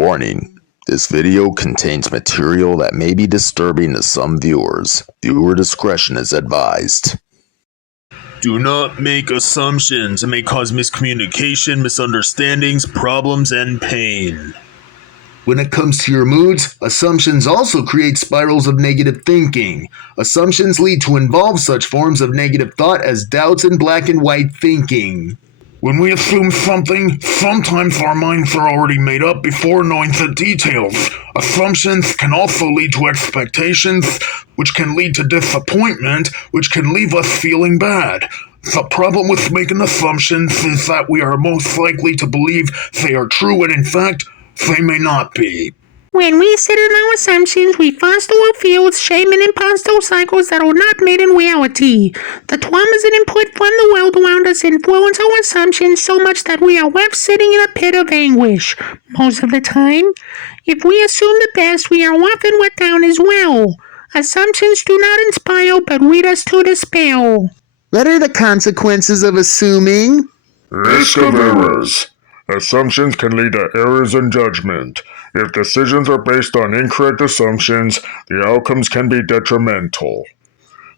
Warning. This video contains material that may be disturbing to some viewers. Viewer discretion is advised. Do not make assumptions. It may cause miscommunication, misunderstandings, problems, and pain. When it comes to your moods, assumptions also create spirals of negative thinking. Assumptions lead to involve such forms of negative thought as doubts and black and white thinking. When we assume something, sometimes our minds are already made up before knowing the details. Assumptions can also lead to expectations, which can lead to disappointment, which can leave us feeling bad. The problem with making assumptions is that we are most likely to believe they are true when in fact, they may not be. When we sit in our assumptions, we foster our fears, shame, and imposter cycles that are not made in reality. The traumas and input from the world around us influence our assumptions so much that we are left sitting in a pit of anguish. Most of the time, if we assume the best, we are often let down as well. Assumptions do not inspire, but lead us to despair. What are the consequences of assuming? Risk of errors. Assumptions can lead to errors in judgment. If decisions are based on incorrect assumptions, the outcomes can be detrimental.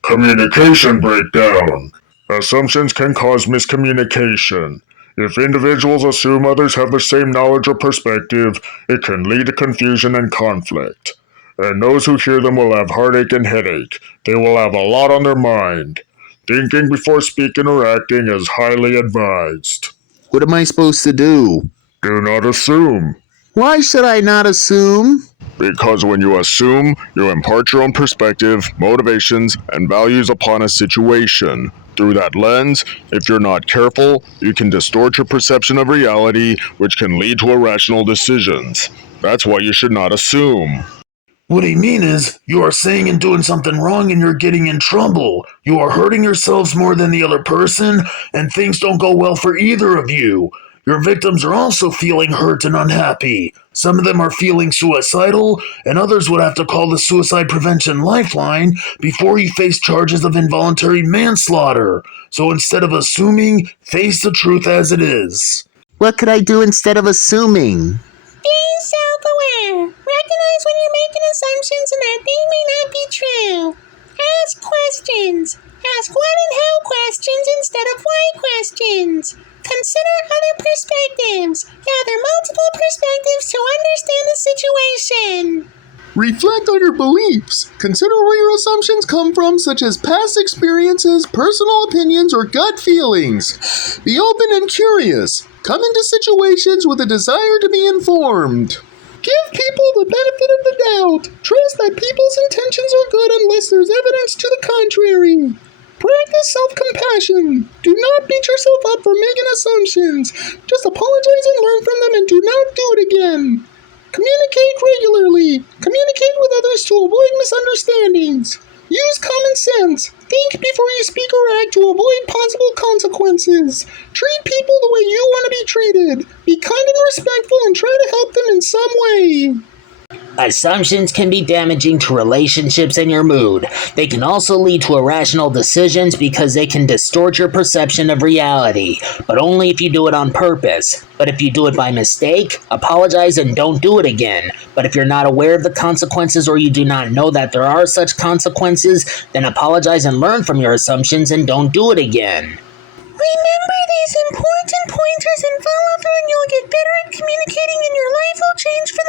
Communication breakdown. Assumptions can cause miscommunication. If individuals assume others have the same knowledge or perspective, it can lead to confusion and conflict. And those who hear them will have heartache and headache. They will have a lot on their mind. Thinking before speaking or acting is highly advised. What am I supposed to do? Do not assume. Why should I not assume? Because when you assume, you impart your own perspective, motivations, and values upon a situation. Through that lens, if you're not careful, you can distort your perception of reality, which can lead to irrational decisions. That's why you should not assume. What I mean is, you are saying and doing something wrong and you're getting in trouble. You are hurting yourselves more than the other person, and things don't go well for either of you. Your victims are also feeling hurt and unhappy. Some of them are feeling suicidal, and others would have to call the Suicide Prevention Lifeline before you face charges of involuntary manslaughter. So instead of assuming, face the truth as it is. What could I do instead of assuming? Be self-aware. Recognize when you're making assumptions and that they may not be true. Ask questions. Ask what and how questions instead of why questions. Consider other perspectives. Gather multiple perspectives to understand the situation. Reflect on your beliefs. Consider where your assumptions come from, such as past experiences, personal opinions, or gut feelings. Be open and curious. Come into situations with a desire to be informed. Give people the benefit of the doubt. Trust that people's intentions are good unless there's evidence to the contrary. Practice self-compassion. Do not beat yourself up for making assumptions. Just apologize and learn from them and do not do it again. Communicate regularly. Communicate with others to avoid misunderstandings. Use common sense. Think before you speak or act to avoid possible consequences. Treat people the way you want to be treated. Be kind and respectful and try to help them in some way. Assumptions can be damaging to relationships and your mood. They can also lead to irrational decisions because they can distort your perception of reality, but only if you do it on purpose. But if you do it by mistake, apologize and don't do it again. But if you're not aware of the consequences or you do not know that there are such consequences, then apologize and learn from your assumptions and don't do it again. Remember these important pointers and follow through and you'll get better at communicating and your life will change for